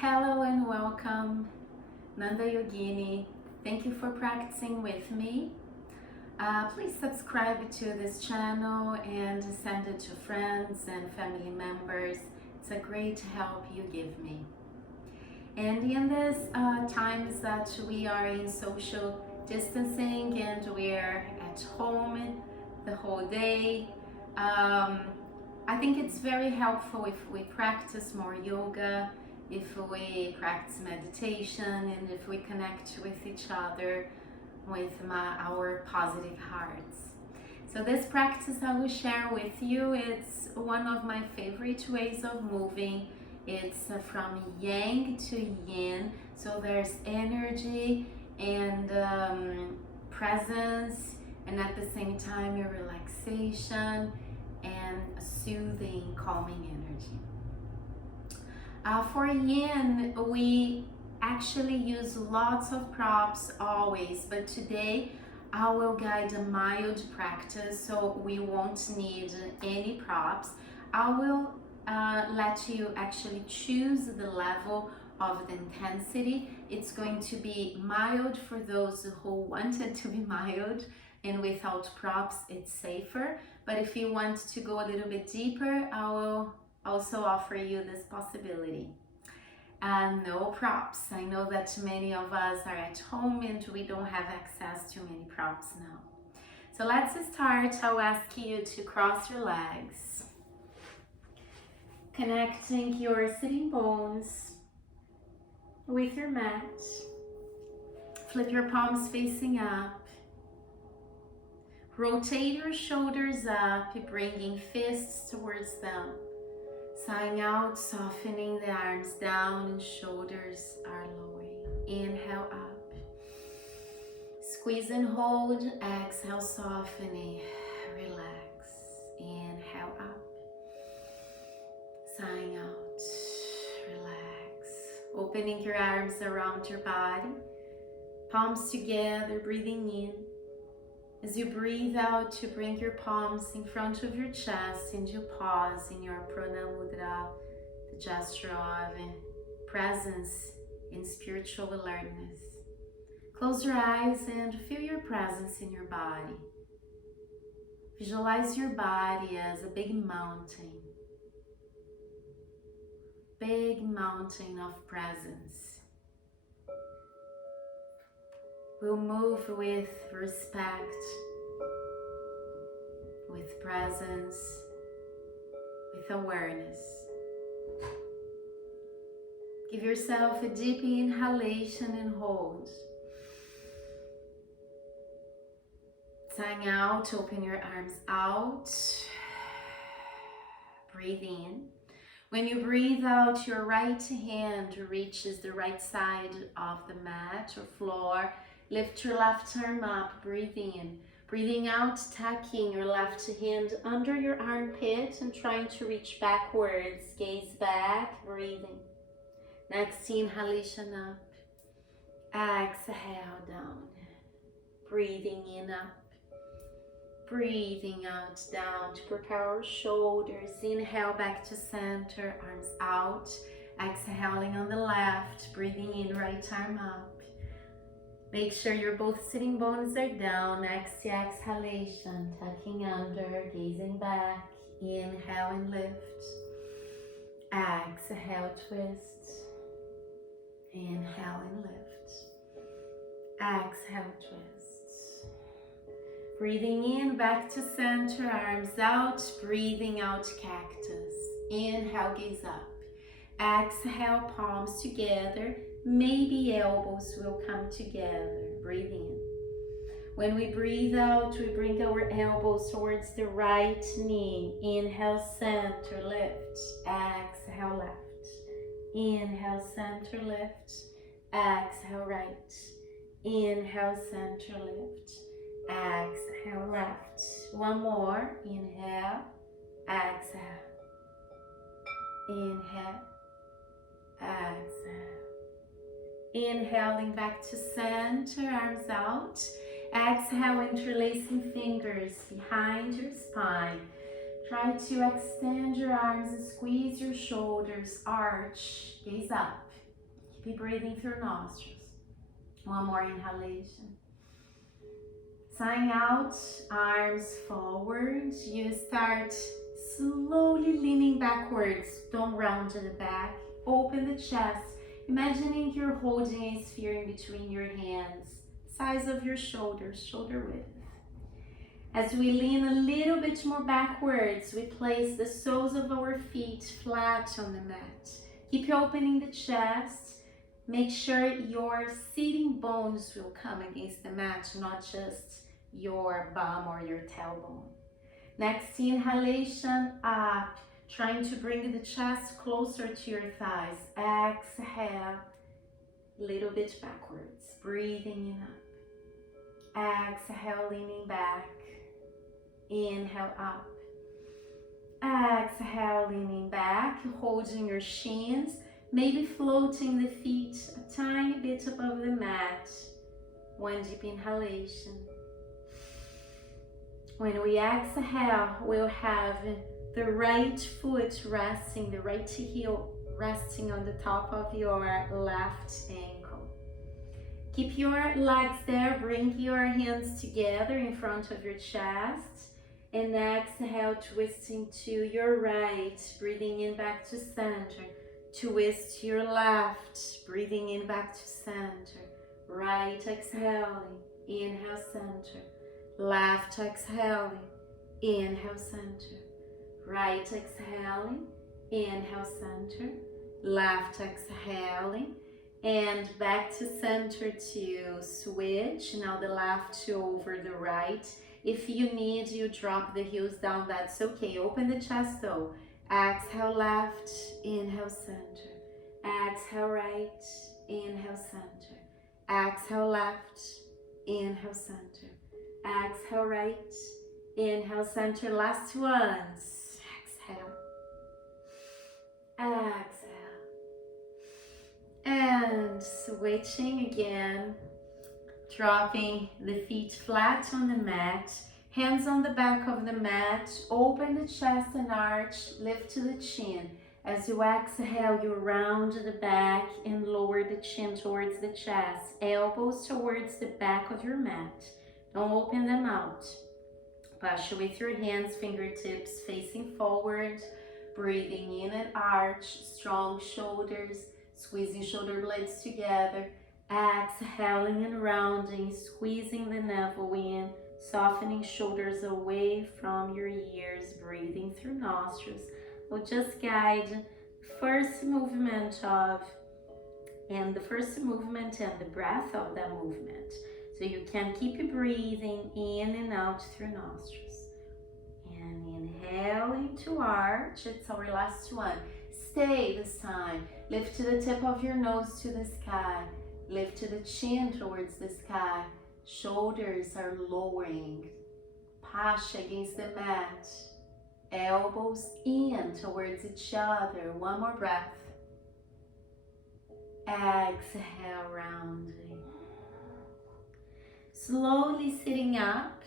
Hello and welcome, Nanda Yogini. Thank you for practicing with me. Please subscribe to this channel and send it to friends and family members. It's a great help you give me. And in these times that we are in social distancing and we're at home the whole day, I think it's very helpful if we practice more yoga, if we practice meditation, and if we connect with each other with our positive hearts. So this practice I will share with you, it's one of my favorite ways of moving. It's from yang to yin, so there's energy and presence, and at the same time a relaxation and a soothing, calming energy. For yin, we actually use lots of props always, but today I will guide a mild practice, so we won't need any props. I will let you actually choose the level of the intensity. It's going to be mild for those who want it to be mild, and without props it's safer. But if you want to go a little bit deeper, I will also offer you this possibility. No props. I know that many of us are at home and we don't have access to many props now. So let's start. I'll ask you to cross your legs, connecting your sitting bones with your mat. Flip your palms facing up. Rotate your shoulders up, bringing fists towards them. Sighing out, softening the arms down and shoulders are lowering. Inhale up. Squeeze and hold. Exhale, softening. Relax. Inhale up. Sighing out. Relax. Opening your arms around your body. Palms together, breathing in. As you breathe out, you bring your palms in front of your chest and you pause in your prana mudra, the gesture of presence in spiritual alertness. Close your eyes and feel your presence in your body. Visualize your body as a big mountain of presence. We'll move with respect, with presence, with awareness. Give yourself a deep inhalation and hold. Sighing out, open your arms out. Breathe in. When you breathe out, your right hand reaches the right side of the mat or floor. Lift your left arm up, breathe in. Breathing out, tucking your left hand under your armpit and trying to reach backwards. Gaze back, breathing. Next inhalation up. Exhale down. Breathing in up. Breathing out down to prepare our shoulders. Inhale back to center, arms out. Exhaling on the left, breathing in, right arm up. Make sure your both sitting bones are down. Next exhalation, tucking under, gazing back. Inhale and lift. Exhale, twist. Inhale and lift. Exhale, twist. Breathing in, back to center, arms out. Breathing out, cactus. Inhale, gaze up. Exhale, palms together. Maybe elbows will come together. Breathe in. When we breathe out, we bring our elbows towards the right knee. Inhale, center, lift. Exhale, left. Inhale, center, lift. Exhale, right. Inhale, center, lift. Exhale, left. One more. Inhale. Exhale. Inhale. Exhale. Inhaling back to center, arms out. Exhale, interlacing fingers behind your spine. Try to extend your arms and squeeze your shoulders, arch, gaze up. Deeply breathing through nostrils. One more inhalation. Sighing out, arms forward. You start slowly leaning backwards. Don't round to the back. Open the chest. Imagining you're holding a sphere in between your hands. Size of your shoulders, shoulder width. As we lean a little bit more backwards, we place the soles of our feet flat on the mat. Keep opening the chest. Make sure your sitting bones will come against the mat, not just your bum or your tailbone. Next inhalation, up, trying to bring the chest closer to your thighs. Exhale, little bit backwards, breathing in up. Exhale, leaning back. Inhale up. Exhale, leaning back, holding your shins, maybe floating the feet a tiny bit above the mat. One deep inhalation. When we exhale, we'll have the right foot resting, the right heel resting on the top of your left ankle. Keep your legs there, bring your hands together in front of your chest, and exhale, twisting to your right, breathing in back to center. Twist to your left, breathing in back to center. Right exhaling, inhale center. Left exhaling, inhale center. Right exhaling, inhale center. Left exhaling, and back to center to switch. Now the left over the right. If you need, you drop the heels down, that's okay. Open the chest though. Exhale left, inhale center. Exhale right, inhale center. Exhale left, inhale center. Exhale right, inhale center. Last ones. Exhale. Exhale. And switching again. Dropping the feet flat on the mat. Hands on the back of the mat. Open the chest and arch. Lift to the chin. As you exhale, you round the back and lower the chin towards the chest. Elbows towards the back of your mat. Don't open them out. Push with your hands, fingertips facing forward. Breathing in and arch. Strong shoulders. Squeezing shoulder blades together. Exhaling and rounding. Squeezing the navel in. Softening shoulders away from your ears. Breathing through nostrils. We'll just guide the first movement and the breath of that movement. So you can keep breathing in and out through nostrils. And inhaling to arch. It's our last one. Stay this time. Lift to the tip of your nose to the sky. Lift to the chin towards the sky. Shoulders are lowering. Push against the mat. Elbows in towards each other. One more breath. Exhale, rounding. Slowly sitting up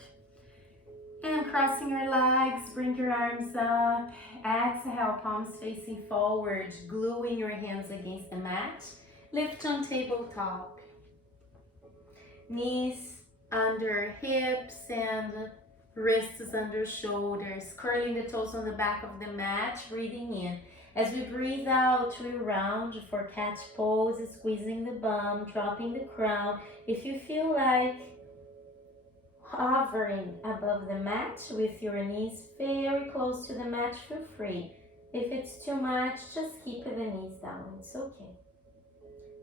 and crossing your legs. Bring your arms up. Exhale, palms facing forward. Gluing your hands against the mat. Lift on tabletop. Knees under hips and wrists under shoulders. Curling the toes on the back of the mat. Breathing in. As we breathe out, we round for cat pose. Squeezing the bum, dropping the crown. If you feel like hovering above the mat with your knees very close to the mat, feel free. If it's too much, just keep the knees down. It's okay.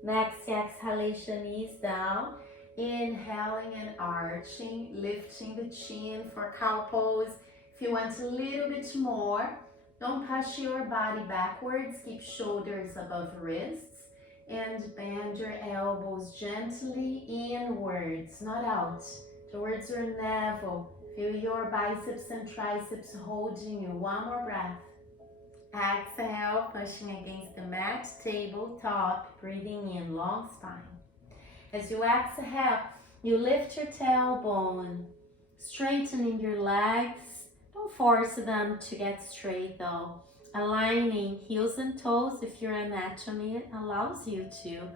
Next exhalation, knees down. Inhaling and arching, lifting the chin for cow pose. If you want a little bit more, don't push your body backwards. Keep shoulders above wrists and bend your elbows gently inwards, not out, towards your navel. Feel your biceps and triceps holding you. One more breath. Exhale, pushing against the mat, tabletop, breathing in, long spine. As you exhale, you lift your tailbone, straightening your legs. Don't force them to get straight though. Aligning heels and toes if your anatomy allows you to.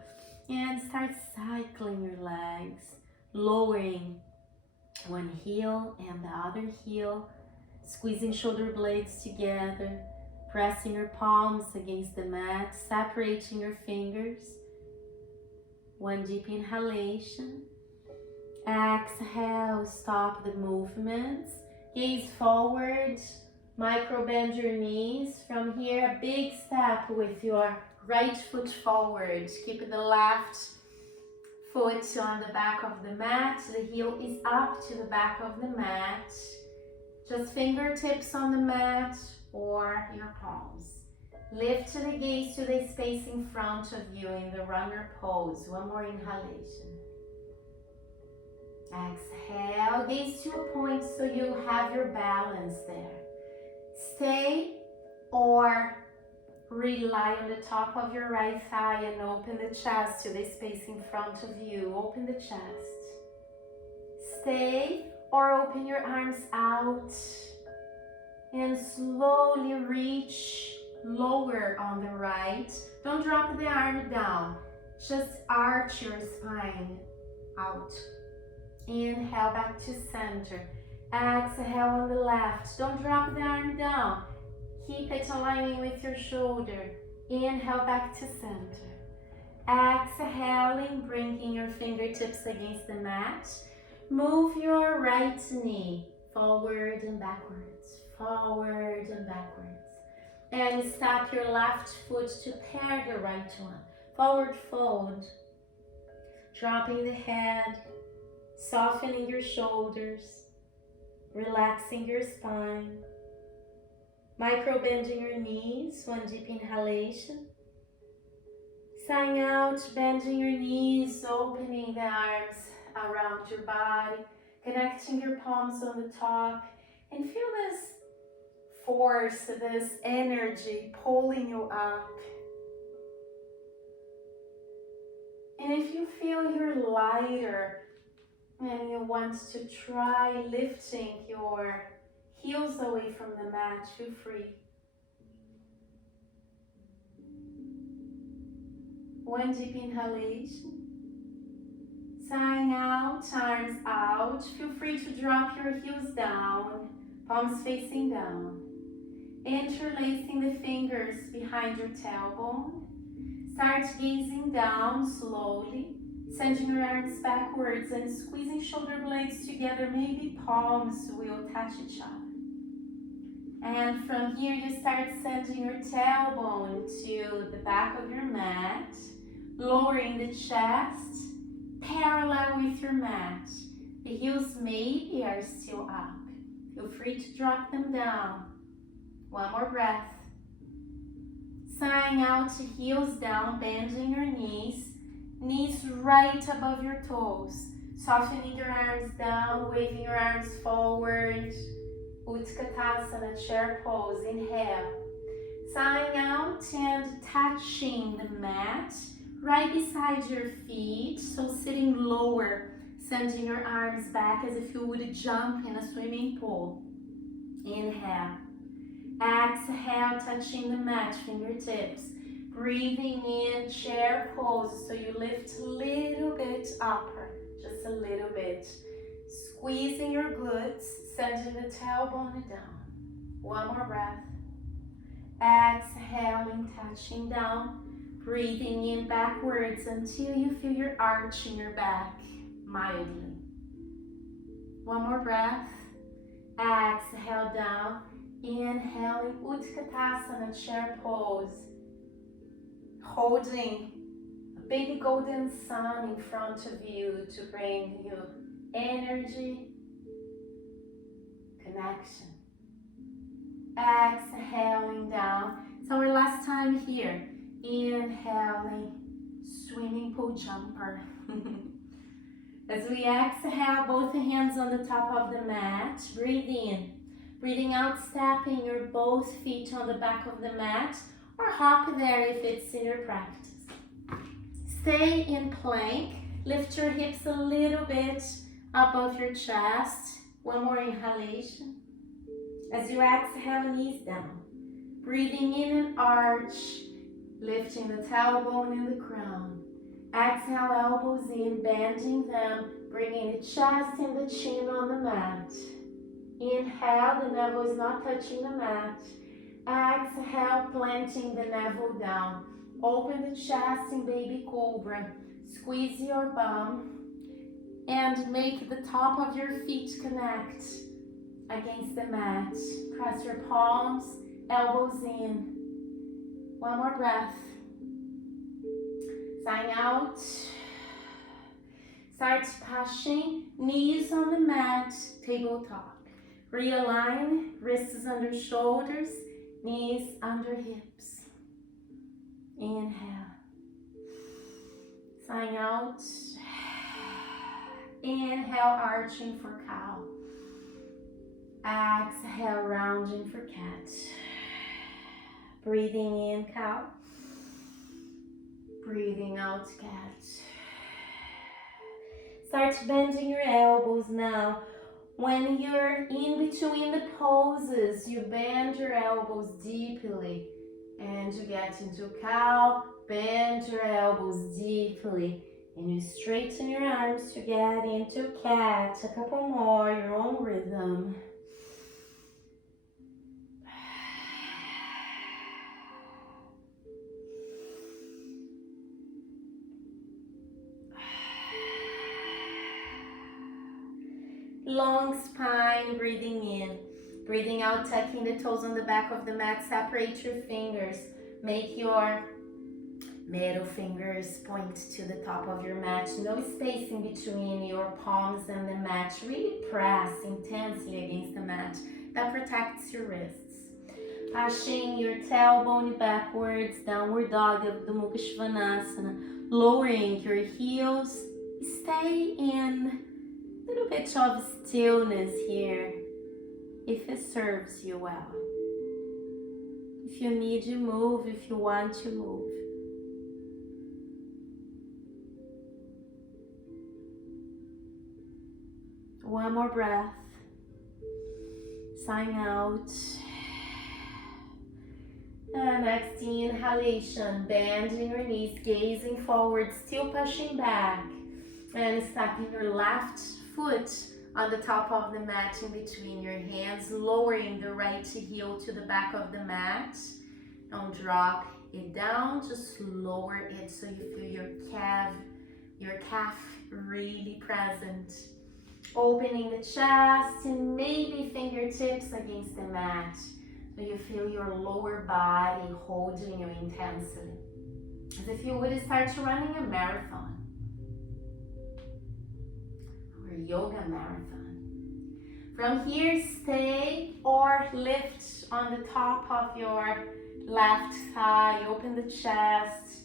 And start cycling your legs, lowering one heel and the other heel, squeezing shoulder blades together, pressing your palms against the mat, separating your fingers. One deep inhalation. Exhale, stop the movements. Gaze forward, micro bend your knees. From here, a big step with your right foot forward. Keep the left foot on the back of the mat. The heel is up to the back of the mat. Just fingertips on the mat or your palms. Lift the gaze to the space in front of you in the runner pose. One more inhalation. Exhale, gaze to a point so you have your balance there. Stay or rely on the top of your right thigh and open the chest to the space in front of you. Open the chest. Stay or open your arms out and slowly reach lower on the right. Don't drop the arm down. Just arch your spine out. Inhale back to center. Exhale on the left. Don't drop the arm down. Keep it aligning with your shoulder. Inhale back to center. Exhaling, bringing your fingertips against the mat. Move your right knee forward and backwards. Forward and backwards. And step your left foot to pair the right one. Forward fold. Dropping the head. Softening your shoulders. Relaxing your spine. Micro bending your knees. One deep inhalation. Sighing out, bending your knees, opening the arms around your body. Connecting your palms on the top. And feel this force, this energy pulling you up. And if you feel you're lighter and you want to try lifting your heels away from the mat, feel free. One deep inhalation. Sighing out, arms out. Feel free to drop your heels down, palms facing down. Interlacing the fingers behind your tailbone. Start gazing down slowly, sending your arms backwards and squeezing shoulder blades together. Maybe palms will touch each other. And from here you start sending your tailbone to the back of your mat, lowering the chest, parallel with your mat. The heels maybe are still up. Feel free to drop them down. One more breath. Sighing out, heels down, bending your knees. Knees right above your toes. Softening your arms down, waving your arms forward. Utkatasana, chair pose. Inhale. Sighing out and touching the mat right beside your feet. So sitting lower, sending your arms back as if you would jump in a swimming pool. Inhale. Exhale, touching the mat, fingertips. Breathing in, chair pose, so you lift a little bit upper, just a little bit. Squeezing your glutes, sending the tailbone down. One more breath. Exhaling, touching down. Breathing in backwards until you feel your arch in your back, mildly. One more breath. Exhale down. Inhaling, Utkatasana, chair pose. Holding a big golden sun in front of you to bring you energy, connection. Exhaling down. It's our last time here. Inhaling, swimming pool jumper. As we exhale, both hands on the top of the mat. Breathe in. Breathing out, stepping your both feet on the back of the mat, or hop there if it's in your practice. Stay in plank. Lift your hips a little bit above your chest. One more inhalation. As you exhale, knees down. Breathing in an arch, lifting the tailbone and the crown. Exhale, elbows in, bending them, bringing the chest and the chin on the mat. Inhale, the navel is not touching the mat. Exhale, planting the navel down. Open the chest in baby cobra. Squeeze your bum and make the top of your feet connect against the mat. Press your palms, elbows in. One more breath. Sign out. Start pushing, knees on the mat, tabletop. Realign, wrists under shoulders, knees under hips. Inhale. Sign out. Inhale, arching for cow. Exhale, rounding for cat. Breathing in, cow. Breathing out, cat. Start bending your elbows now. When you're in between the poses, you bend your elbows deeply. And you get into cow, bend your elbows deeply. And you straighten your arms to get into cat. A couple more, your own rhythm. Long spine, breathing in. Breathing out, tucking the toes on the back of the mat. Separate your fingers. Make your middle fingers point to the top of your mat. No space in between your palms and the mat. Really press intensely against the mat. That protects your wrists. Pushing your tailbone backwards, downward dog of the Mukha Svanasana. Lowering your heels. Stay in a little bit of stillness here, if it serves you well. If you need to move, if you want to move. One more breath. Sign out. And next inhalation, bending your knees, gazing forward, still pushing back. And stepping your left foot on the top of the mat in between your hands, lowering the right heel to the back of the mat. Don't drop it down, just lower it so you feel your calf really present. Opening the chest and maybe fingertips against the mat so you feel your lower body holding you intensely. As if you would start running a marathon. Yoga marathon. From here, stay or lift on the top of your left thigh. Open the chest.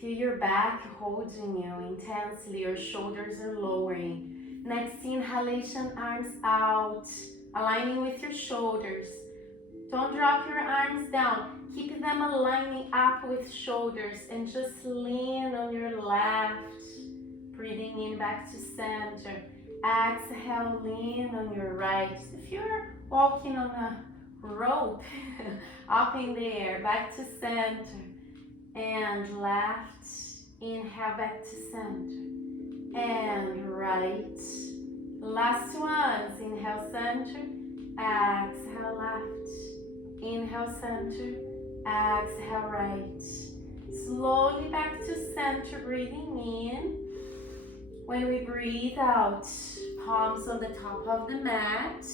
Feel your back holding you intensely. Your shoulders are lowering. Next inhalation, arms out, aligning with your shoulders. Don't drop your arms down. Keep them aligning up with shoulders and just lean on your left. Breathing in back to center. Exhale, lean on your right. If you're walking on a rope, up in the air, back to center. And left, inhale back to center. And right. Last ones, inhale center, exhale left. Inhale center, exhale right. Slowly back to center, breathing in. When we breathe out, palms on the top of the mat,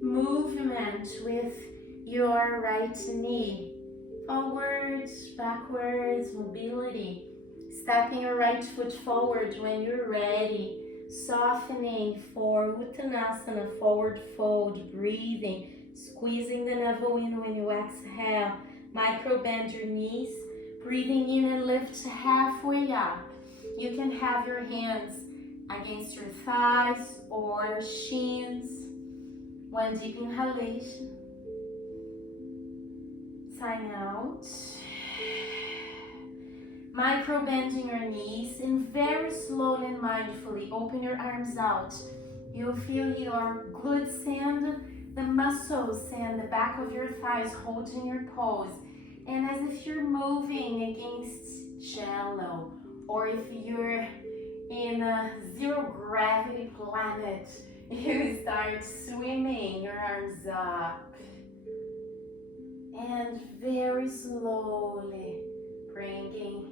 movement with your right knee. Forwards, backwards, mobility. Stepping your right foot forward when you're ready. Softening for Uttanasana, forward fold, breathing. Squeezing the navel in when you exhale. Micro bend your knees. Breathing in and lift halfway up. You can have your hands against your thighs or shins. One deep inhalation. Sign out. Micro bending your knees and very slowly and mindfully open your arms out. You'll feel your glutes and the muscles and the back of your thighs holding your pose. And as if you're moving against jello Or if you're in a zero gravity planet, you start swimming your arms up. And very slowly bringing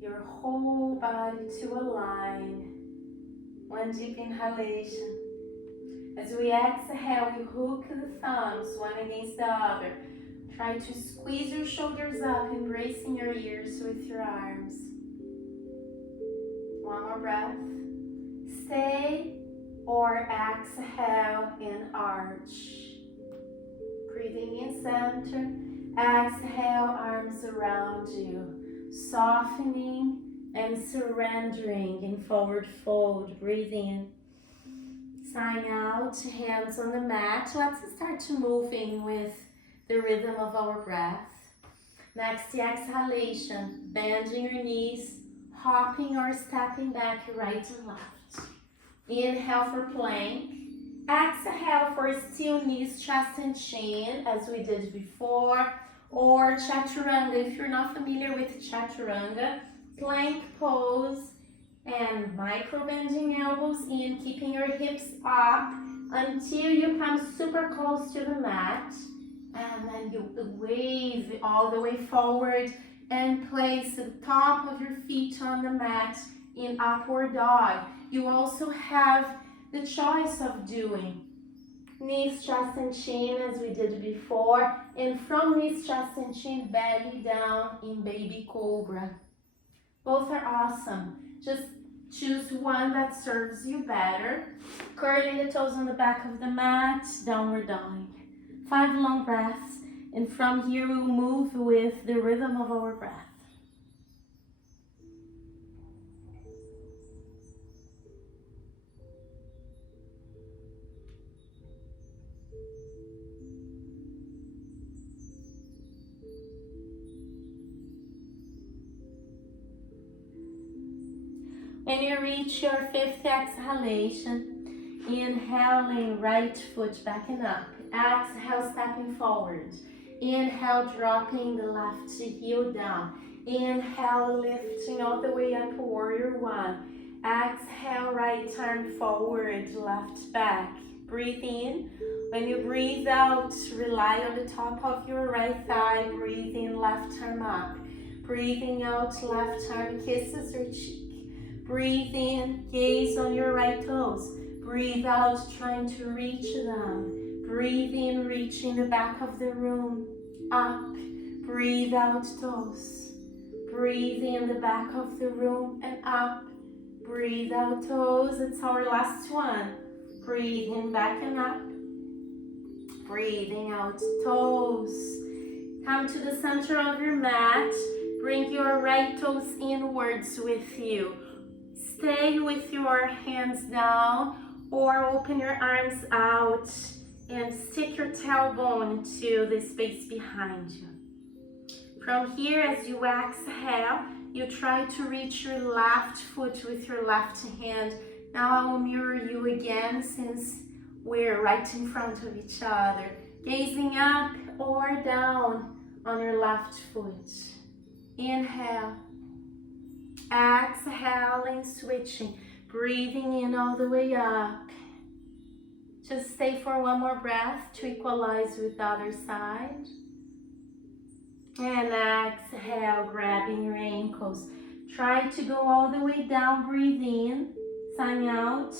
your whole body to a line. One deep inhalation. As we exhale, we hook the thumbs one against the other. Try to squeeze your shoulders up, embracing your ears with your arms. One more breath. Stay or exhale and arch. Breathing in center. Exhale, arms around you. Softening and surrendering in forward fold. Breathe in. Sign out, hands on the mat. Let's start to moving with the rhythm of our breath. Next, the exhalation, bending your knees, hopping or stepping back right and left. Inhale for plank. Exhale for stillness, chest and chin, as we did before. Or chaturanga, if you're not familiar with chaturanga. Plank pose and micro bending elbows in, keeping your hips up until you come super close to the mat. And then you wave all the way forward and place the top of your feet on the mat in upward dog. You also have the choice of doing knees, chest and chin as we did before, and from knees, chest and chin, belly down in baby cobra. Both are awesome. Just choose one that serves you better. Curling the toes on the back of the mat, downward dog. 5 long breaths, and from here we'll move with the rhythm of our breath. When you reach your 5th exhalation, inhaling right foot backing up. Exhale, stepping forward. Inhale, dropping the left heel down. Inhale, lifting all the way up, warrior one. Exhale, right arm forward, left back. Breathe in. When you breathe out, rely on the top of your right thigh. Breathe in, left arm up. Breathing out, left arm kisses your cheek. Breathe in, gaze on your right toes. Breathe out, trying to reach them. Breathe in, reaching the back of the room. Up. Breathe out, toes. Breathe in the back of the room and up. Breathe out, toes. It's our last one. Breathe in, back and up. Breathing out, toes. Come to the center of your mat. Bring your right toes inwards with you. Stay with your hands down or open your arms out and stick your tailbone to the space behind you. From here, as you exhale, you try to reach your left foot with your left hand. Now I will mirror you again since we're right in front of each other. Gazing up or down on your left foot. Inhale. Exhaling, switching, breathing in all the way up. Just stay for one more breath to equalize with the other side. And exhale, grabbing your ankles. Try to go all the way down, breathe in, sign out.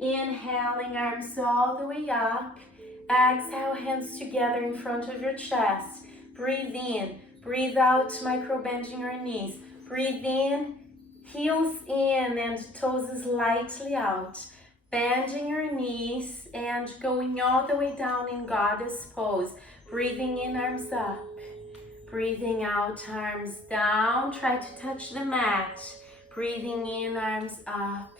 Inhaling, arms all the way up. Exhale, hands together in front of your chest. Breathe in, breathe out, micro bending your knees. Breathe in, heels in and toes slightly out. Bending your knees and going all the way down in goddess pose. Breathing in, arms up. Breathing out, arms down. Try to touch the mat. Breathing in, arms up.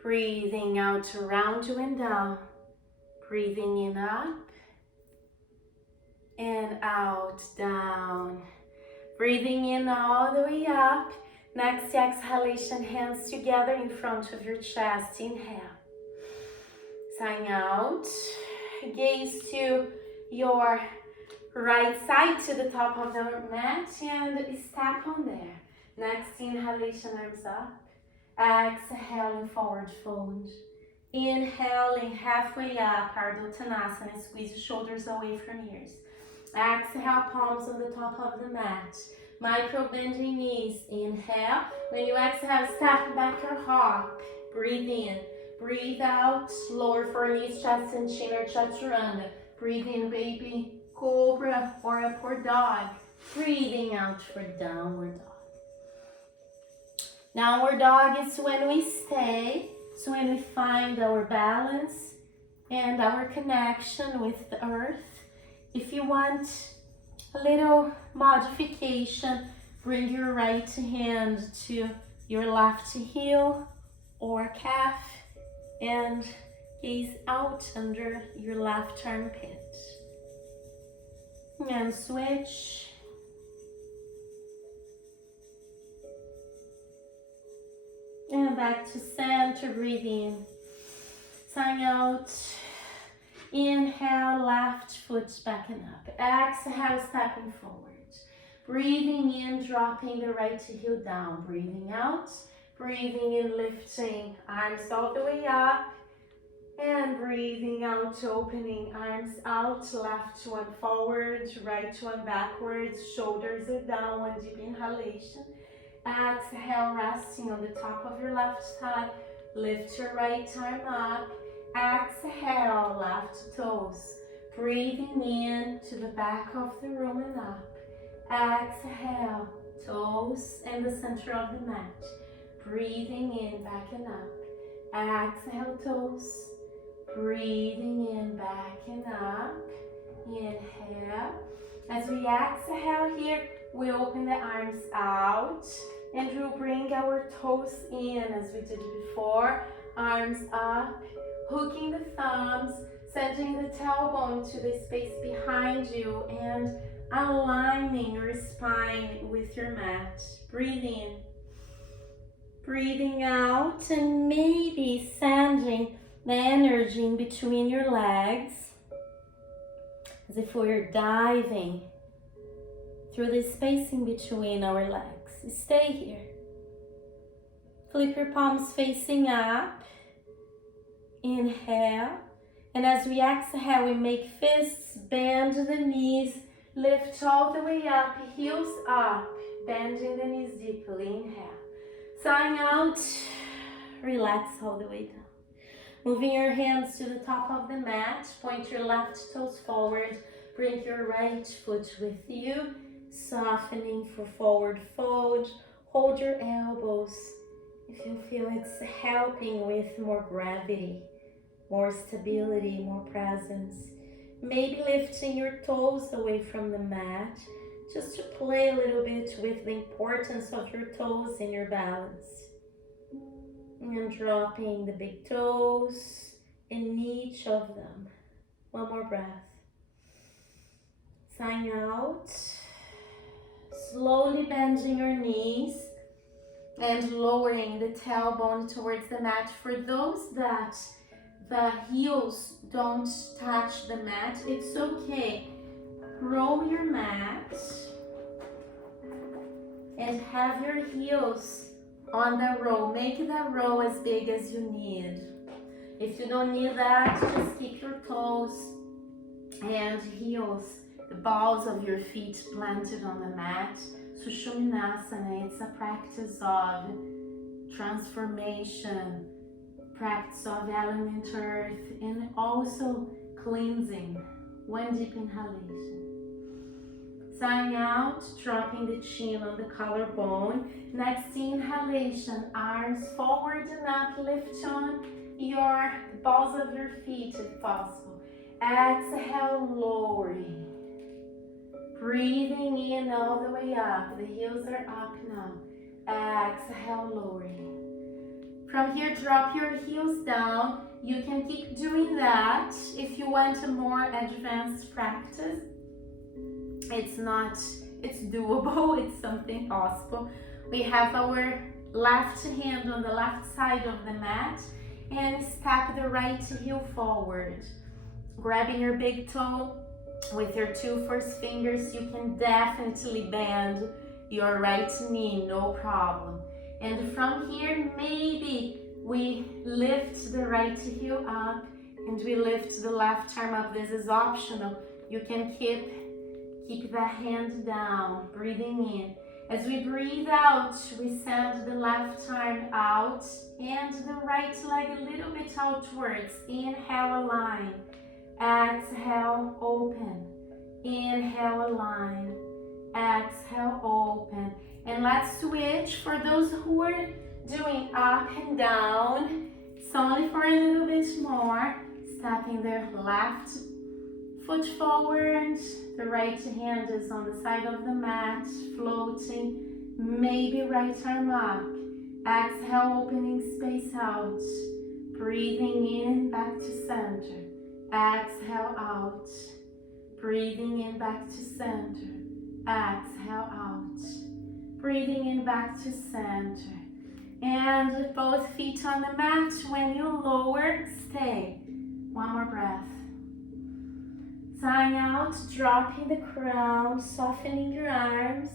Breathing out, around you and down. Breathing in, up. And out, down. Breathing in all the way up. Next exhalation, hands together in front of your chest. Inhale. Sign out. Gaze to your right side to the top of the mat and step on there. Next inhalation, arms up. Exhaling, forward fold. Inhaling, halfway up, Ardha Uttanasana. Squeeze the shoulders away from ears. Exhale, palms on the top of the mat. Micro bending knees. Inhale. When you exhale, step back or hop. Breathe in. Breathe out. Lower foreknees, chest and chin or chaturanga. Breathe in, baby cobra or upward dog. Breathing out for downward dog. Downward dog is when we stay. So when we find our balance and our connection with the earth. If you want a little modification, bring your right hand to your left heel or calf and gaze out under your left armpit. And switch. And back to center, breathe in. Sign out. Inhale, left foot backing up. Exhale, stepping forward. Breathing in, dropping the right heel down. Breathing out. Breathing in, lifting arms all the way up. And breathing out, opening arms out. Left one forward, right one backwards. Shoulders are down, one deep inhalation. Exhale, resting on the top of your left thigh. Lift your right arm up. Exhale, left toes. Breathing in to the back of the room and up. Exhale, toes in the center of the mat. Breathing in, back and up. Exhale, toes. Breathing in, back and up. Inhale. As we exhale here, we open the arms out. And we'll bring our toes in as we did before. Arms up, hooking the thumbs, sending the tailbone to the space behind you and aligning your spine with your mat. Breathe in. Breathing out and maybe sending the energy in between your legs as if we're diving through the space in between our legs. Stay here. Flip your palms facing up. Inhale. And as we exhale, we make fists, bend the knees, lift all the way up, heels up, bending the knees deeply. Inhale. Sign out. Relax all the way down. Moving your hands to the top of the mat. Point your left toes forward. Bring your right foot with you. Softening for forward fold. Hold your elbows if you feel it's helping with more gravity, more stability, more presence. Maybe lifting your toes away from the mat just to play a little bit with the importance of your toes in your balance. And dropping the big toes in each of them. One more breath. Sign out. Slowly bending your knees and lowering the tailbone towards the mat. For those that the heels don't touch the mat, it's okay. Roll your mat and have your heels on the row. Make that row as big as you need. If you don't need that, just keep your toes and heels, the balls of your feet planted on the mat. Sushumnasana, it's a practice of transformation, practice of element earth, and also cleansing. One deep inhalation. Sign out, dropping the chin on the collarbone. Next inhalation, arms forward and up, lift on your balls of your feet if possible. Exhale, lowering. Breathing in all the way up. The heels are up now. Exhale, lowering. From here, drop your heels down. You can keep doing that if you want a more advanced practice. It's doable. It's something possible. We have our left hand on the left side of the mat and step the right heel forward. Grabbing your big toe with your two first fingers, you can definitely bend your right knee, no problem. And from here, maybe we lift the right heel up and we lift the left arm up. This is optional. You can keep that hand down, breathing in. As we breathe out, we send the left arm out and the right leg a little bit outwards. Inhale, align. Exhale, open. Inhale, align. Exhale, open. And let's switch. For those who are doing up and down, it's only for a little bit more. Stepping their left foot forward. The right hand is on the side of the mat, floating. Maybe right arm up. Exhale, opening space out. Breathing in, back to center. Exhale, out. Breathing in, back to center. Exhale, out. Breathing in, back to center. And with both feet on the mat, when you lower, stay. One more breath. Sighing out, dropping the crown, softening your arms,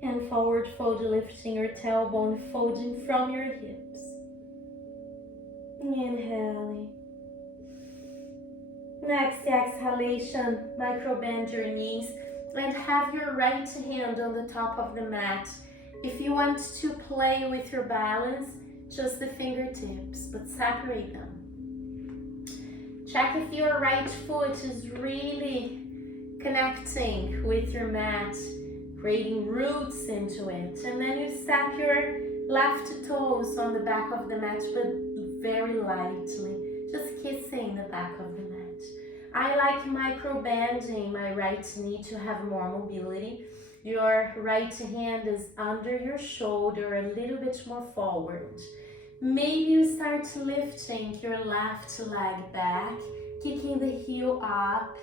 and forward fold, lifting your tailbone, folding from your hips. Inhaling. Next exhalation, micro bend your knees and have your right hand on the top of the mat. If you want to play with your balance, just the fingertips, but separate them. Check if your right foot is really connecting with your mat, creating roots into it. And then you step your left toes on the back of the mat, but very lightly, just kissing the back of the mat. I like micro bending my right knee to have more mobility. Your right hand is under your shoulder, a little bit more forward. Maybe you start lifting your left leg back, kicking the heel up.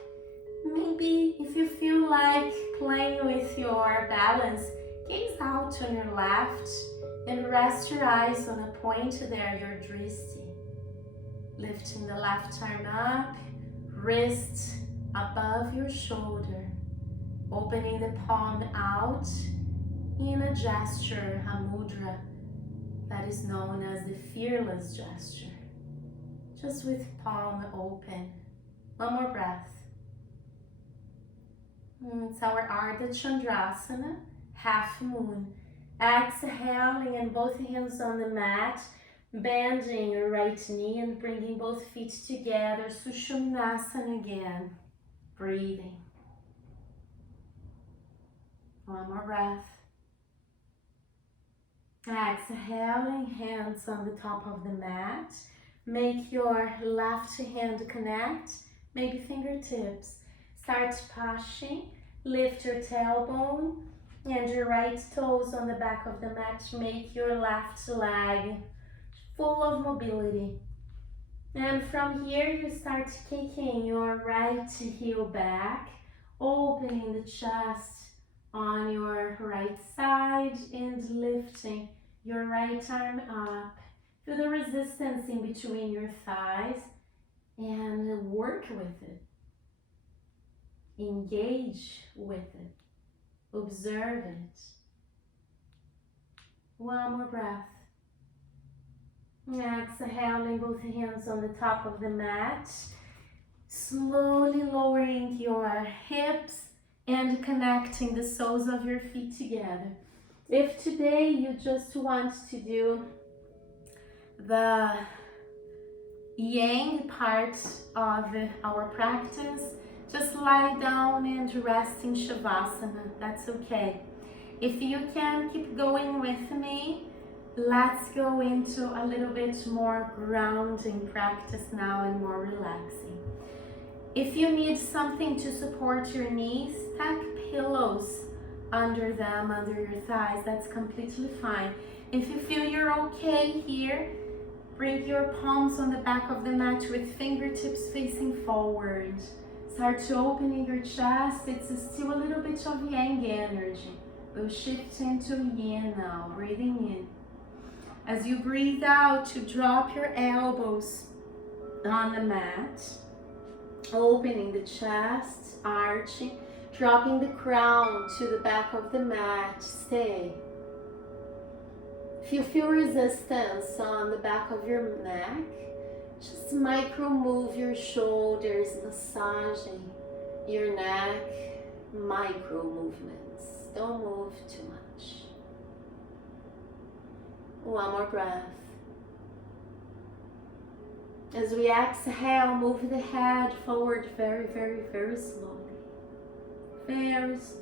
Maybe if you feel like playing with your balance, gaze out on your left and rest your eyes on a point there, your drishti. Lifting the left arm up, wrist above your shoulder. Opening the palm out in a gesture, a mudra, that is known as the fearless gesture. Just with palm open. One more breath. It's our Ardha Chandrasana, half moon. Exhaling and both hands on the mat, bending your right knee and bringing both feet together. Sushumnasana again. Breathing. One more breath. Exhaling, hands on the top of the mat. Make your left hand connect, maybe fingertips. Start pushing, lift your tailbone and your right toes on the back of the mat. Make your left leg full of mobility. And from here you start kicking your right heel back, opening the chest on your right side and lifting your right arm up. Feel the resistance in between your thighs and work with it. Engage with it. Observe it. One more breath. Exhaling, both hands on the top of the mat. Slowly lowering your hips and connecting the soles of your feet together. If today you just want to do the yang part of our practice, just lie down and rest in Shavasana. That's okay. If you can keep going with me, let's go into a little bit more grounding practice now and more relaxing. If you need something to support your knees, stack pillows under them, under your thighs. That's completely fine. If you feel you're okay here, bring your palms on the back of the mat with fingertips facing forward. Start to opening your chest. It's still a little bit of yang energy. We'll shift into yin now, breathing in. As you breathe out, you drop your elbows on the mat, opening the chest, arching. Dropping the crown to the back of the mat. Stay. If you feel resistance on the back of your neck, just micro move your shoulders, massaging your neck. Micro movements. Don't move too much. One more breath. As we exhale, move the head forward very, very, very slowly. Very slowly.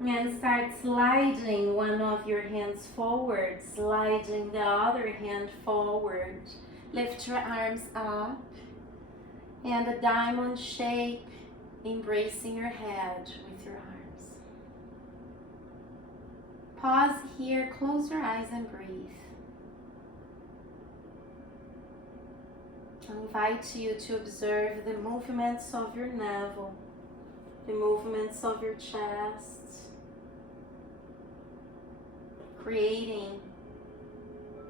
And start sliding one of your hands forward, sliding the other hand forward. Lift your arms up and a diamond shape, embracing your head with your arms. Pause here, close your eyes and breathe. I invite you to observe the movements of your navel, the movements of your chest, creating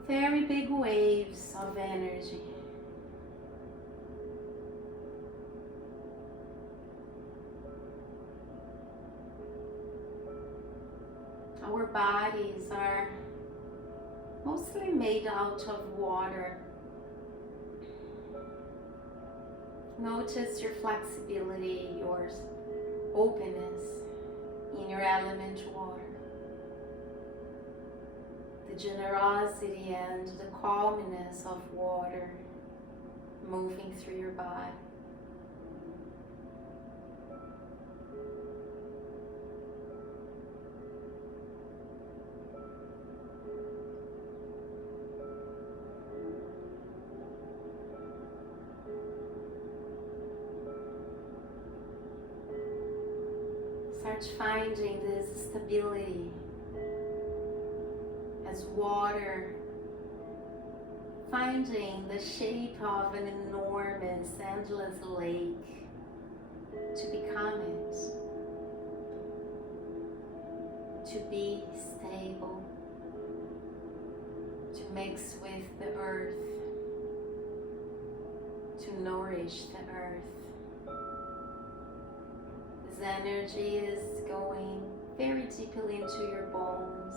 very big waves of energy. Our bodies are mostly made out of water. Notice your flexibility, your openness in your element water. The generosity and the calmness of water moving through your body. Start finding this stability as water, finding the shape of an enormous, endless lake to become it, to be stable, to mix with the earth, to nourish the earth. This energy is going very deeply into your bones,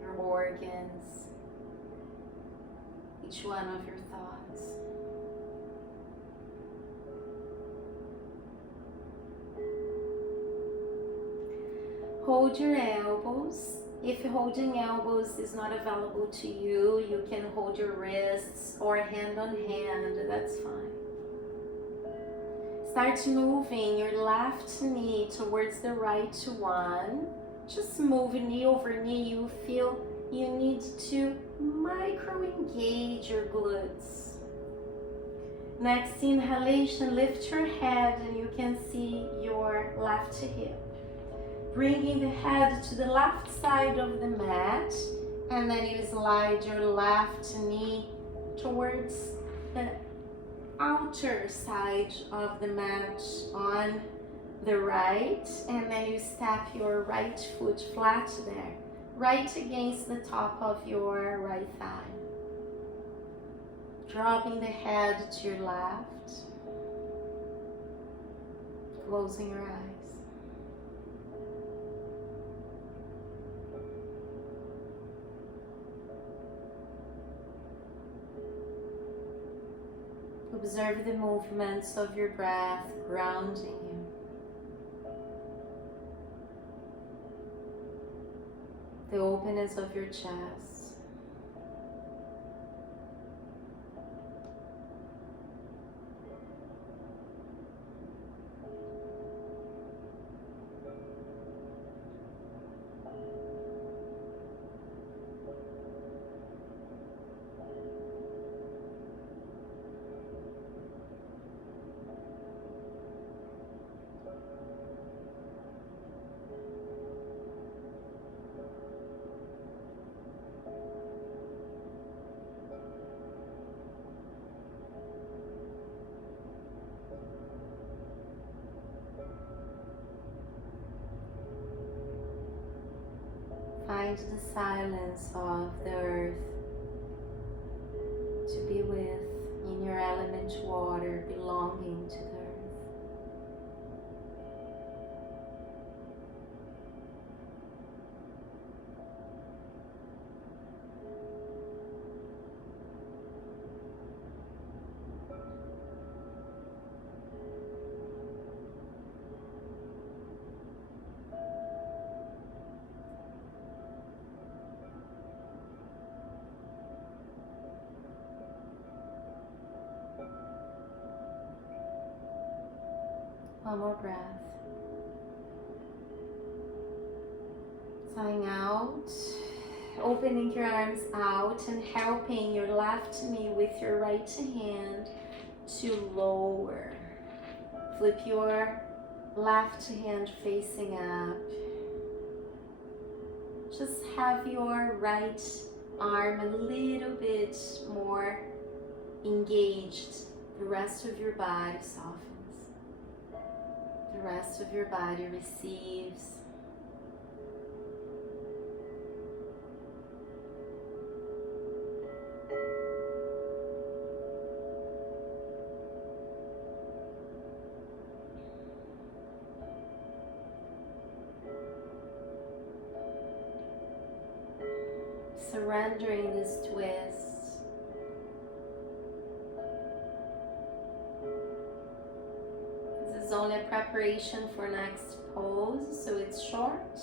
your organs, each one of your thoughts. Hold your elbows. If holding elbows is not available to you, you can hold your wrists or hand on hand, that's fine. Start moving your left knee towards the right one. Just move knee over knee. You feel you need to micro engage your glutes. Next inhalation, lift your head and you can see your left hip. Bringing the head to the left side of the mat, and then you slide your left knee towards the outer side of the mat on the right, and then you step your right foot flat there, right against the top of your right thigh. Dropping the head to your left, closing your eyes. Observe the movements of your breath grounding you. The openness of your chest. Find the silence of the earth to be with in your element water, belonging to the One more breath. Sighing out, opening your arms out and helping your left knee with your right hand to lower. Flip your left hand facing up. Just have your right arm a little bit more engaged. The rest of your body softens. The rest of your body receives. Surrendering this twist. This is only a preparation for next pose, so it's short.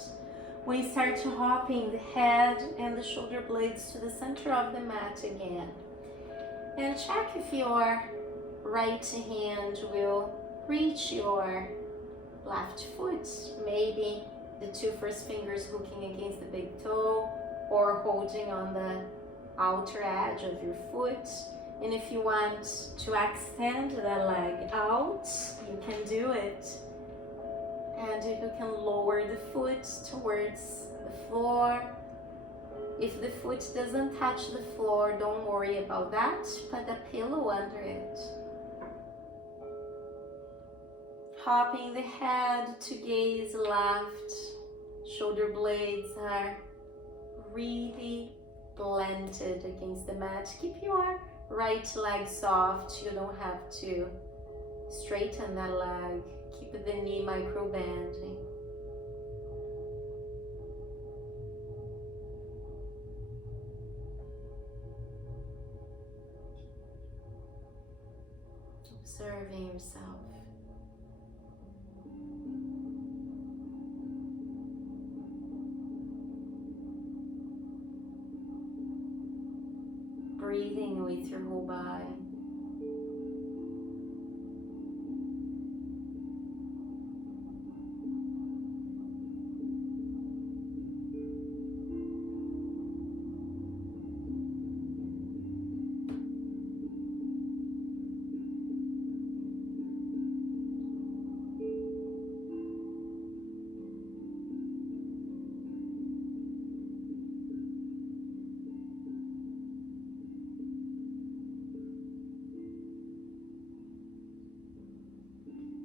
We start to hopping the head and the shoulder blades to the center of the mat again. And check if your right hand will reach your left foot. Maybe the two first fingers hooking against the big toe, or holding on the outer edge of your foot. And if you want to extend that leg out, you can do it. And if you can lower the foot towards the floor. If the foot doesn't touch the floor, don't worry about that. Put a pillow under it. Hopping the head to gaze left. Shoulder blades are really planted against the mat. Keep your right leg soft. You don't have to straighten that leg. Keep the knee micro bending. Observing yourself. Breathing with your whole body.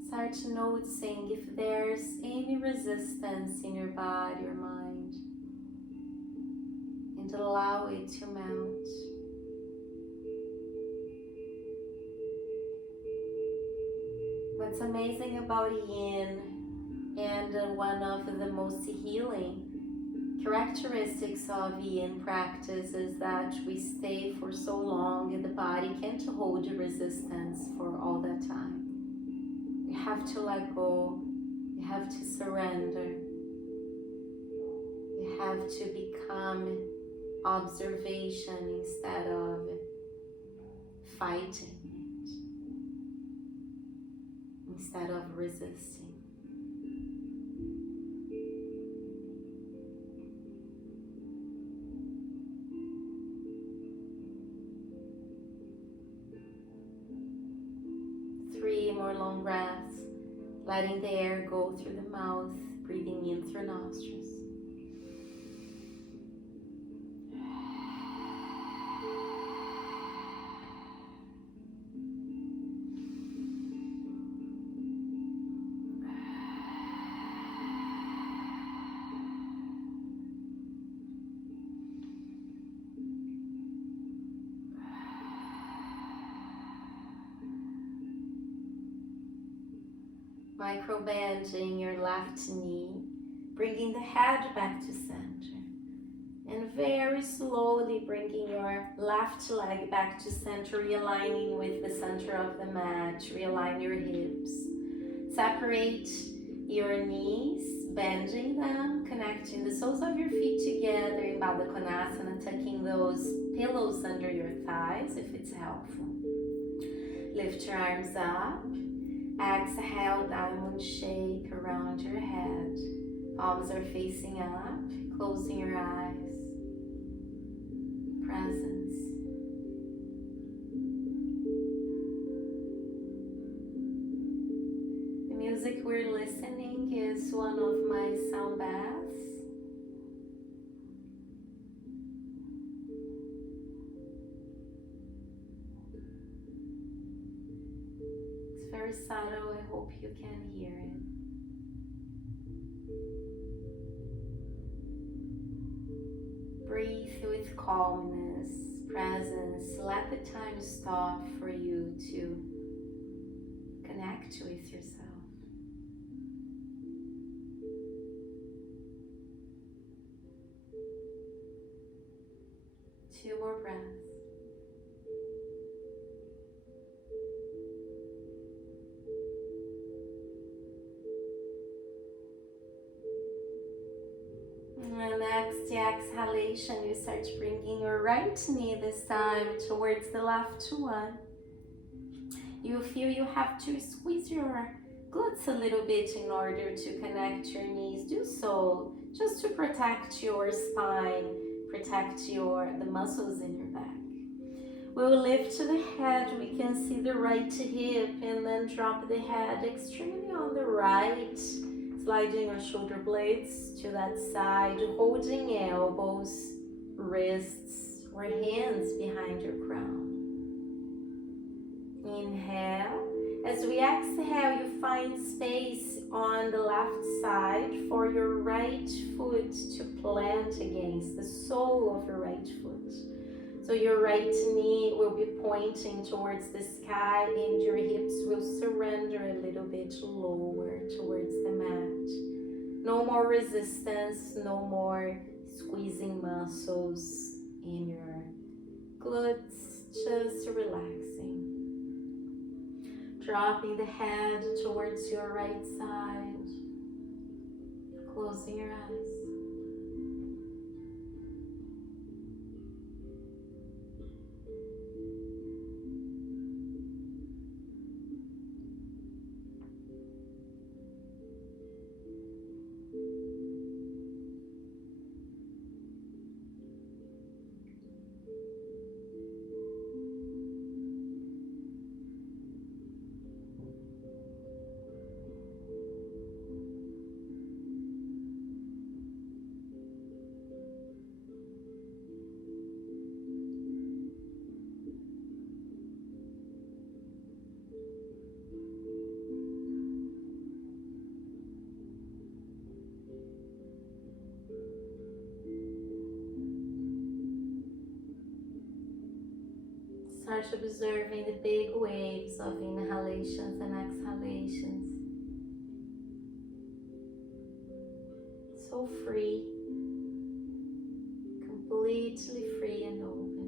Start noticing if there's any resistance in your body or mind, and allow it to melt. What's amazing about Yin, and one of the most healing characteristics of Yin practice, is that we stay for so long and the body can't hold resistance for all that time. You have to let go, you have to surrender, you have to become observation instead of fighting it, instead of resisting. Three more long breaths, letting the air go through the mouth, breathing in through nostrils. Micro bending your left knee, bringing the head back to center, and very slowly bringing your left leg back to center, realigning with the center of the mat. Realign your hips, separate your knees, bending them, connecting the soles of your feet together in Baddha Konasana, tucking those pillows under your thighs if it's helpful. Lift your arms up. Exhale, diamond shape around your head. Palms are facing up, closing your eyes. Presence. The music we're listening is one of my sound baths. It's very subtle, I hope you can hear it. Breathe with calmness, presence. Let the time stop for you to connect with yourself. Two more breaths. And next, the exhalation, you start bringing your right knee this time towards the left one. You feel you have to squeeze your glutes a little bit in order to connect your knees. Do so just to protect your spine, protect the muscles in your back. We'll lift the head, we can see the right hip, and then drop the head extremely on the right, sliding your shoulder blades to that side, holding elbows, wrists, or hands behind your crown. Inhale. As we exhale, you find space on the left side for your right foot to plant against the sole of your right foot. So your right knee will be pointing towards the sky and your hips will surrender a little bit lower towards the mat. No more resistance, no more squeezing muscles in your glutes, just relaxing. Dropping the head towards your right side, closing your eyes. Start observing the big waves of inhalations and exhalations. So free, completely free and open.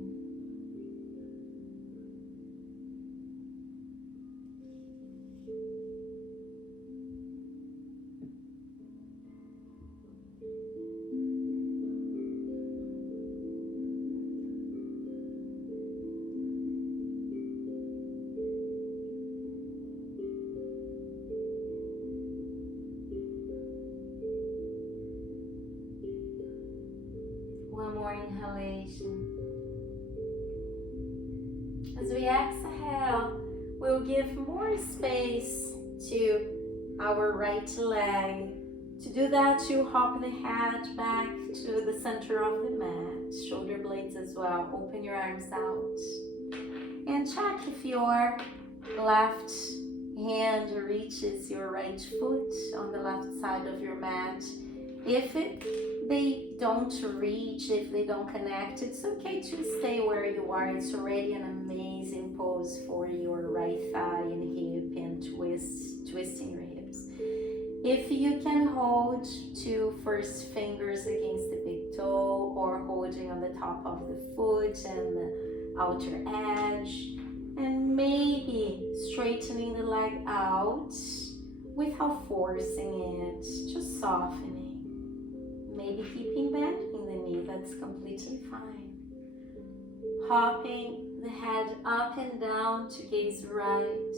One more inhalation. As we exhale, we'll give more space to our right leg. To do that, you hop the head back to the center of the mat, shoulder blades as well. Open your arms out. And check if your left hand reaches your right foot on the left side of your mat. If they don't reach, if they don't connect, it's okay to stay where you are. It's already an amazing pose for your right thigh and hip and twisting your hips. If you can hold two first fingers against the big toe or holding on the top of the foot and the outer edge, and maybe straightening the leg out without forcing it, just softening. Maybe keeping bending the knee, that's completely fine. Hopping the head up and down to gaze right.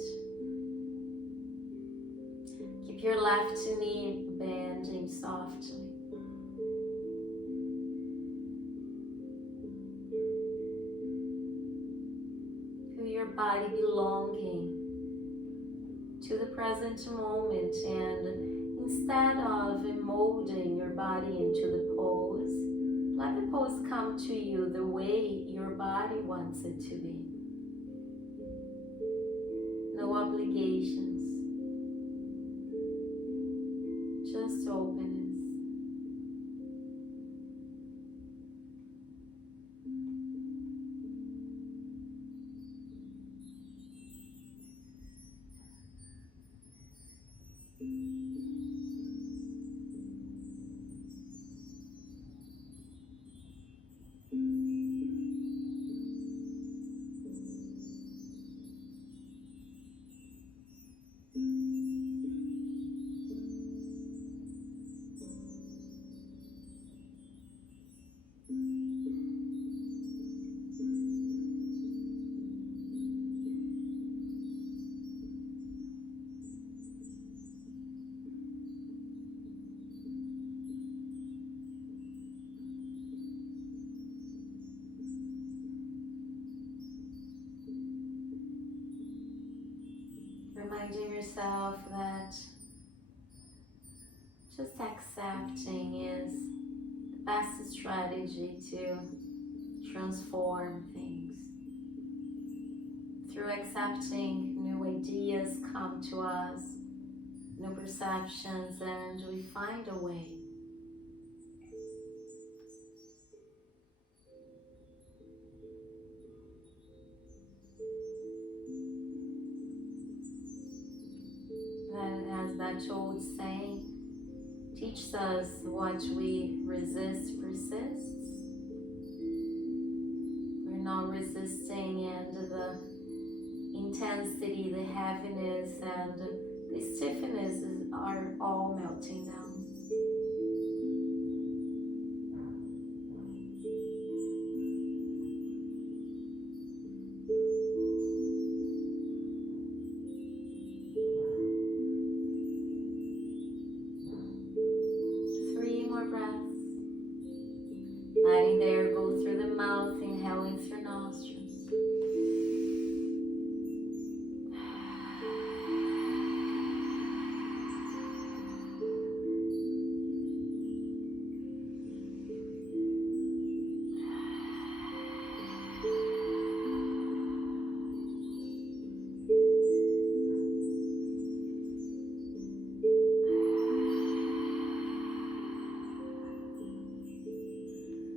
your left knee bending softly. Feel your body belonging to the present moment, and instead of molding your body into the pose, let the pose come to you the way your body wants it to be. No obligations, just openness. Reminding yourself that just accepting is the best strategy to transform things. Through accepting, new ideas come to us, new perceptions, and we find a way. And as that old saying teaches us, what we resist persists. We're not resisting, and the intensity, the heaviness, and the stiffness are all melting down. Letting the air go through the mouth, inhaling through nostrils.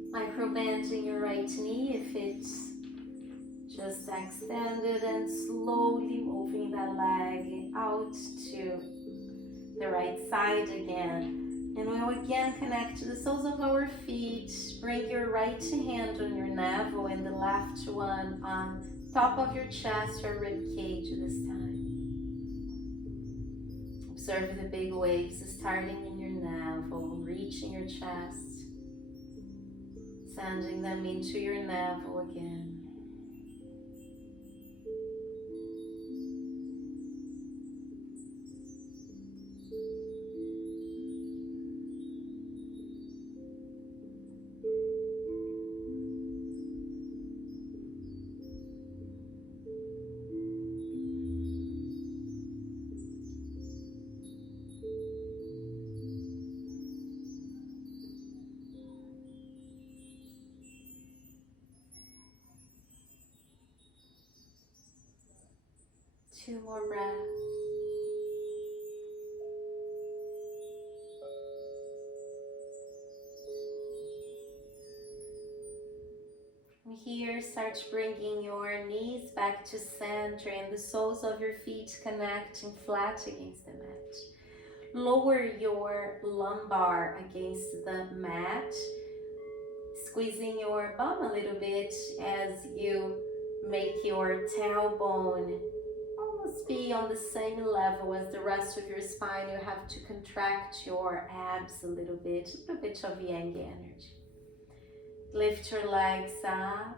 Micro-bending your right knee if it's just extended, and slowly moving that leg out to the right side again. And we'll again connect to the soles of our feet. Bring your right hand on your navel and the left one on top of your chest or rib cage this time. Observe the big waves starting in your navel, reaching your chest, sending them into your navel again. Two more breaths. From here, start bringing your knees back to center and the soles of your feet connecting flat against the mat. Lower your lumbar against the mat, squeezing your bum a little bit as you make your tailbone almost be on the same level as the rest of your spine. You have to contract your abs a little bit of yang energy. Lift your legs up,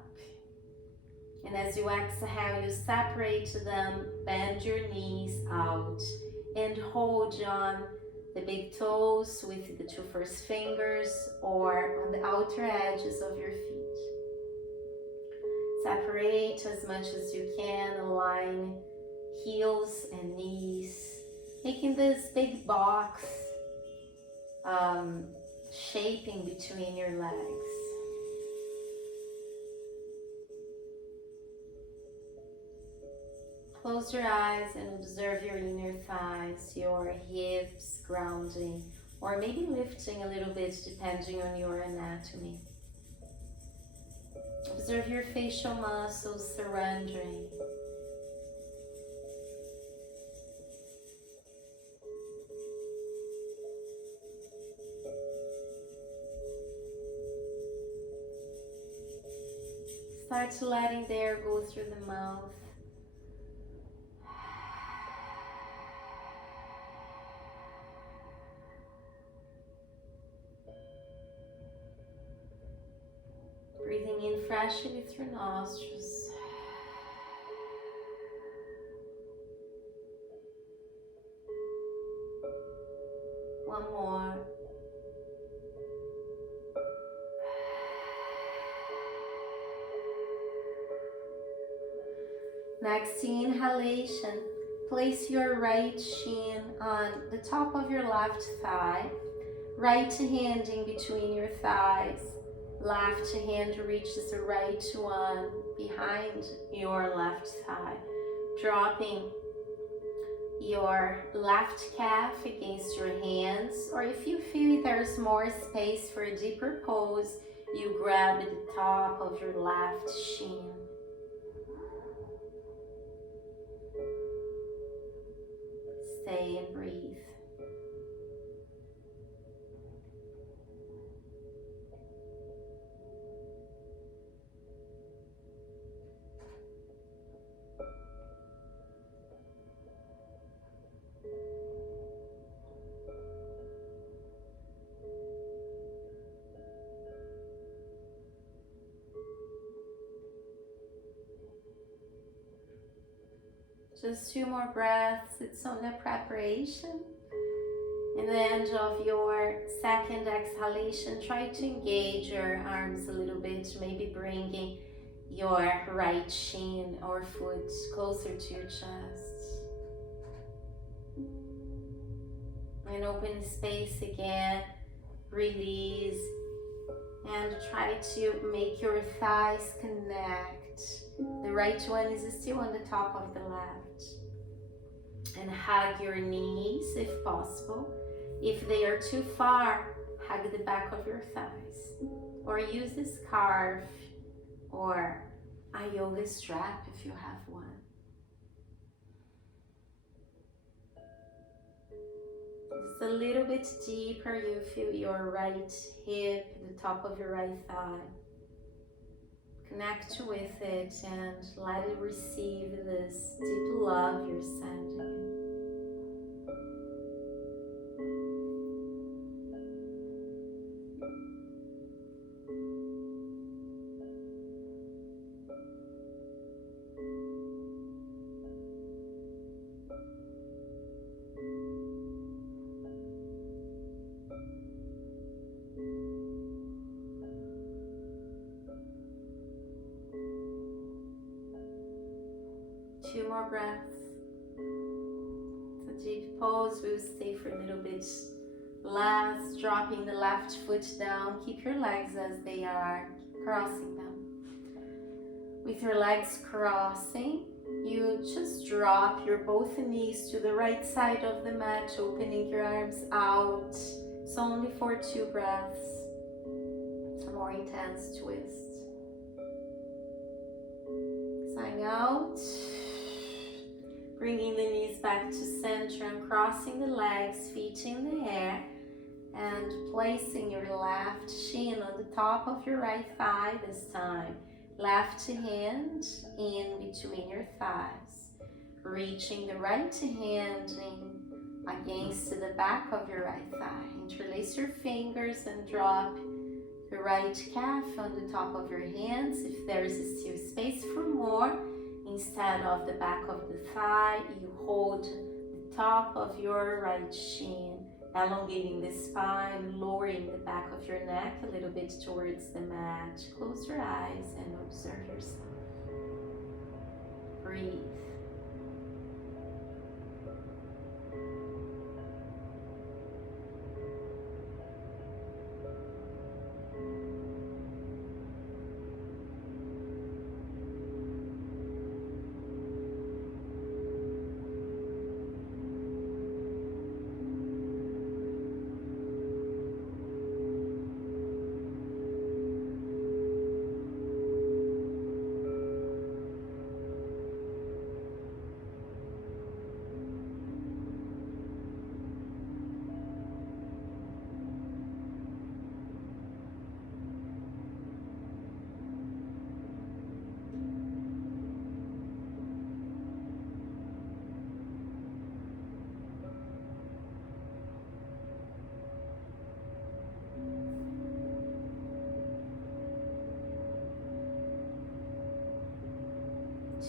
and as you exhale, you separate them, bend your knees out, and hold on the big toes with the two first fingers or on the outer edges of your feet. Separate as much as you can, align heels and knees, making this big box shaping between your legs. Close your eyes and observe your inner thighs, your hips grounding, or maybe lifting a little bit depending on your anatomy. Observe your facial muscles surrendering. Start letting the air go through the mouth. Breathing in freshly through nostrils. One more. Next inhalation, place your right shin on the top of your left thigh, right hand in between your thighs, left hand reaches the right one behind your left thigh, dropping your left calf against your hands, or if you feel there's more space for a deeper pose, you grab the top of your left shin. Stay and breathe. Just 2 more breaths. It's on the preparation. In the end of your second exhalation, try to engage your arms a little bit, maybe bringing your right shin or foot closer to your chest. And open space again, release, and try to make your thighs connect. The right one is still on the top of the left. And hug your knees if possible. If they are too far, hug the back of your thighs. Or use a scarf or a yoga strap if you have one. Just a little bit deeper, you feel your right hip, the top of your right thigh. Connect with it and let it receive this deep love you're sending. Two more breaths. The deep pose will stay for a little bit less, dropping the left foot down. Keep your legs as they are, crossing them. With your legs crossing, you just drop your both knees to the right side of the mat, opening your arms out. It's only for 2 breaths. It's a more intense twist. Sign out. Bringing the knees back to center and crossing the legs, feet in the air, and placing your left shin on the top of your right thigh this time. Left hand in between your thighs. Reaching the right hand in against the back of your right thigh. Interlace your fingers and drop the right calf on the top of your hands. If there is still space for more, instead of the back of the thigh, you hold the top of your right shin, elongating the spine, lowering the back of your neck a little bit towards the mat. Close your eyes and observe yourself. Breathe.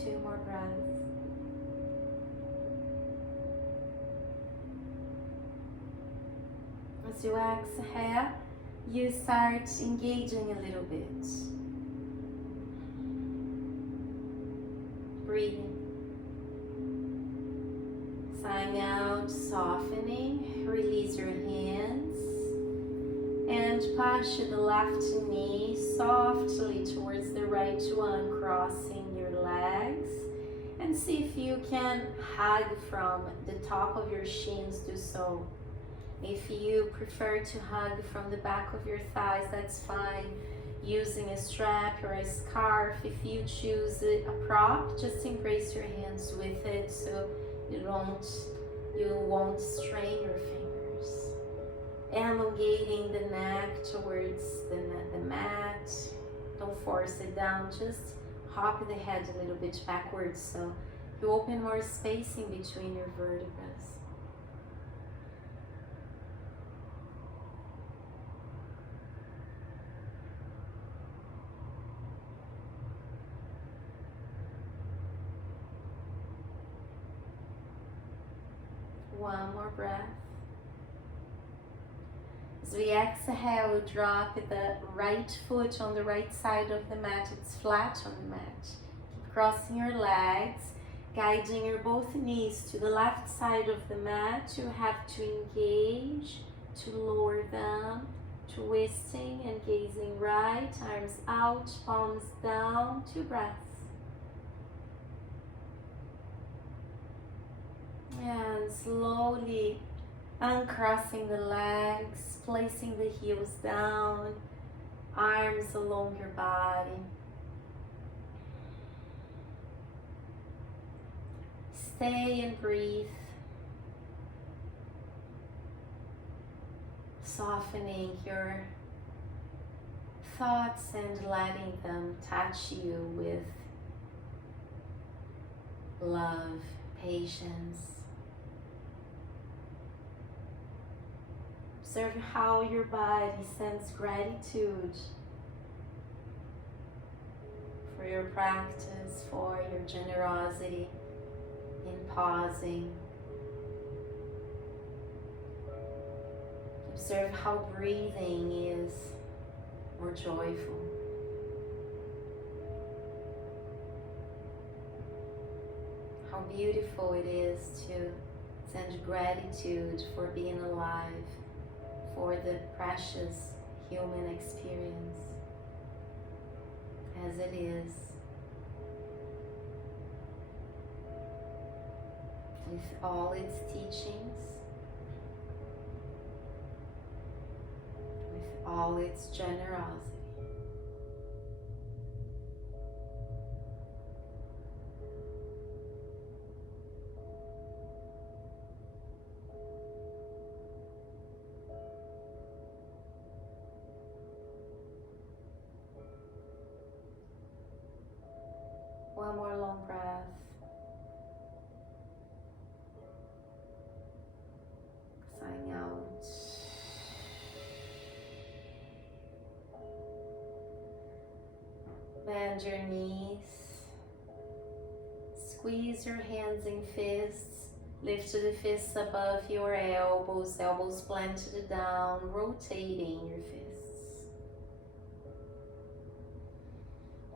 Two more breaths. As you exhale, you start engaging a little bit. Breathing. Sighing out, softening. Release your hands and push the left knee softly towards the right one, crossing your legs. And see if you can hug from the top of your shins, do so. If you prefer to hug from the back of your thighs, that's fine. Using a strap or a scarf, if you choose a prop, just embrace your hands with it so you won't strain your fingers. Elongating the neck towards the mat. Don't force it down, just hop the head a little bit backwards so you open more space in between your vertebrae. One more breath. As we exhale, we drop the right foot on the right side of the mat. It's flat on the mat. Keep crossing your legs, guiding your both knees to the left side of the mat. You have to engage, to lower them, twisting and gazing right, arms out, palms down, 2 breaths. And slowly uncrossing the legs, placing the heels down, arms along your body. Stay and breathe. Softening your thoughts and letting them touch you with love, patience. Observe how your body sends gratitude for your practice, for your generosity in pausing. Observe how breathing is more joyful. How beautiful it is to send gratitude for being alive, for the precious human experience as it is, with all its teachings, with all its generosity. One more long breath. Sighing out. Bend your knees. Squeeze your hands in fists Lift the fists above your elbows, elbows planted down, rotating your fists.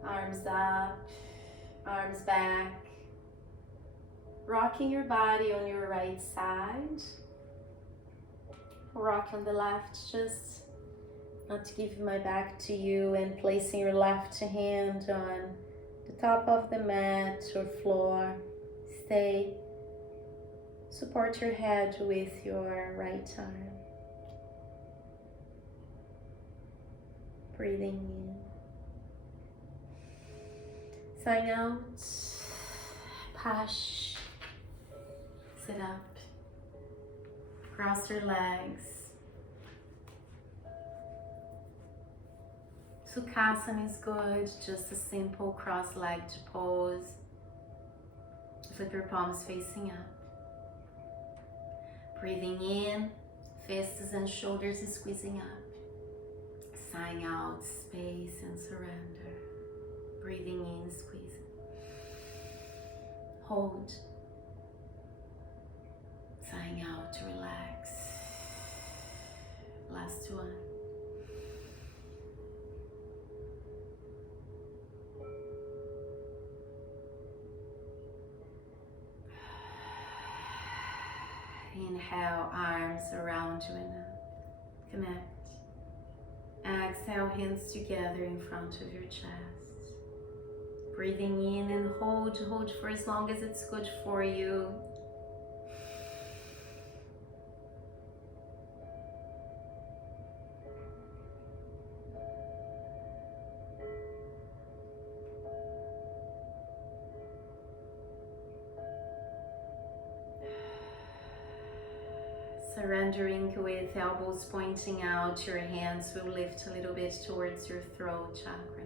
Arms up, arms back. Rocking your body on your right side. Rock on the left, just not to give my back to you, and placing your left hand on the top of the mat or floor. Stay. Support your head with your right arm. Breathing in. Sign out. Pash. Sit up. Cross your legs. Sukhasana is good, just a simple cross-legged pose. Flip your palms facing up. Breathing in, fists and shoulders squeezing up. Sighing out, space and surrender. Breathing in, squeezing. Hold. Sighing out to relax. Last one. Inhale, arms around you and up. Connect. Exhale, hands together in front of your chest. Breathing in and hold for as long as it's good for you. Surrendering with elbows pointing out, your hands will lift a little bit towards your throat chakra.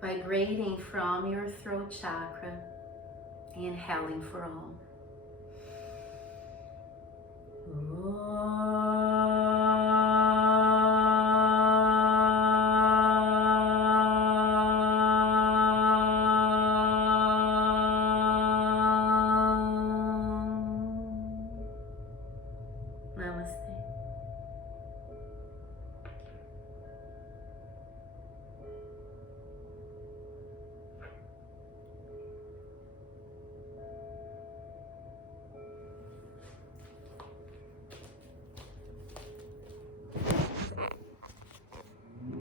Vibrating from your throat chakra, inhaling for Om.